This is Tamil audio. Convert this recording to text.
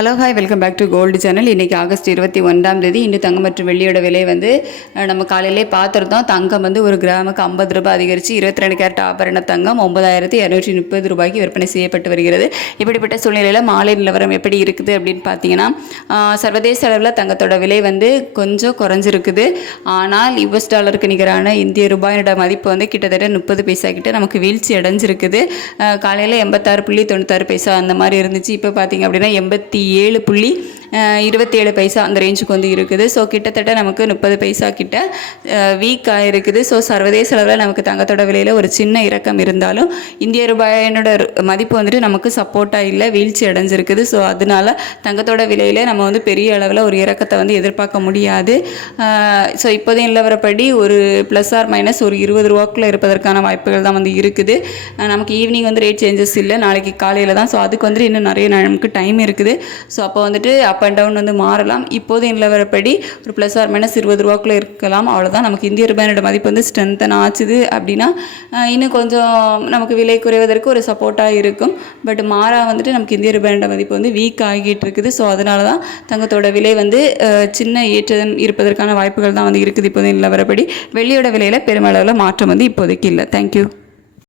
Hello hi welcome back to gold channel. இன்றைக்கி ஆகஸ்ட் 21 இன்று தங்கம் மற்றும் வெள்ளியோட விலை நம்ம காலையிலே பார்த்துருந்தோம். தங்கம் ஒரு கிராமுக்கு 50 ரூபாய் அதிகரித்து 22 கேரட் ஆபரண தங்கம் 9230 ரூபாய்க்கு விற்பனை செய்யப்பட்டு வருகிறது. இப்படிப்பட்ட சூழ்நிலையில் மாலை நிலவரம் எப்படி இருக்குது அப்படின்னு பார்த்தீங்கன்னா, சர்வதேச அளவில் தங்கத்தோட விலை கொஞ்சம் குறைஞ்சிருக்குது. ஆனால் US டாலருக்கு நிகரான இந்திய ரூபாயோட மதிப்பு கிட்டத்தட்ட 30 பைசா கிட்ட நமக்கு வீழ்ச்சி அடைஞ்சிருக்குது. காலையில் 86.96 அந்த மாதிரி இருந்துச்சு. இப்போ பார்த்தீங்க அப்படின்னா 87.27 பைசா அந்த ரேஞ்சுக்கு இருக்குது. ஸோ கிட்டத்தட்ட நமக்கு 30 பைசா கிட்ட வீக் ஆகிருக்குது. ஸோ சர்வதேச அளவில் நமக்கு தங்கத்தோட விலையில் ஒரு சின்ன இறக்கம் இருந்தாலும் இந்திய ரூபாயினோட மதிப்பு நமக்கு சப்போர்ட்டாக இல்லை, வீழ்ச்சி அடைஞ்சிருக்குது. ஸோ அதனால தங்கத்தோட விலையில் நம்ம பெரிய அளவில் ஒரு இறக்கத்தை எதிர்பார்க்க முடியாது. ஸோ இப்போதைய நிலவரப்படி ஒரு ப்ளஸ் ஆர் மைனஸ் ஒரு 20 ரூபாக்குள்ளே இருப்பதற்கான வாய்ப்புகள் தான் இருக்குது. நமக்கு ஈவினிங் ரேட் சேஞ்சஸ் இல்லை, நாளைக்கு காலையில் தான். ஸோ அதுக்கு இன்னும் நிறைய நமக்கு டைம் இருக்குது. ஸோ அப்போ அப் அண்ட் டவுன் மாறலாம். இப்போதைய நிலவரப்படி ஒரு ப்ளஸ் ஆர் மைனஸ் 20 ரூபாக்குள்ளே இருக்கலாம். அவ்வளோதான். நமக்கு இந்திய ரூபாயோட மதிப்பு ஸ்ட்ரென்தன் ஆச்சுது அப்படின்னா இன்னும் கொஞ்சம் நமக்கு விலை குறைவதற்கு ஒரு சப்போர்ட்டாக இருக்கும். பட் மாறா நமக்கு இந்திய ரூபாயோட மதிப்பு வீக் ஆகிட்டு இருக்குது. ஸோ அதனால தான் தங்கத்தோட விலை சின்ன ஏற்றம் இருப்பதற்கான வாய்ப்புகள் தான் இருக்குது இப்போதைய நிலவரப்படி. வெள்ளியோட விலையில் பெருமளவில் மாற்றம் இப்போதைக்கு இல்லை. தேங்க்யூ.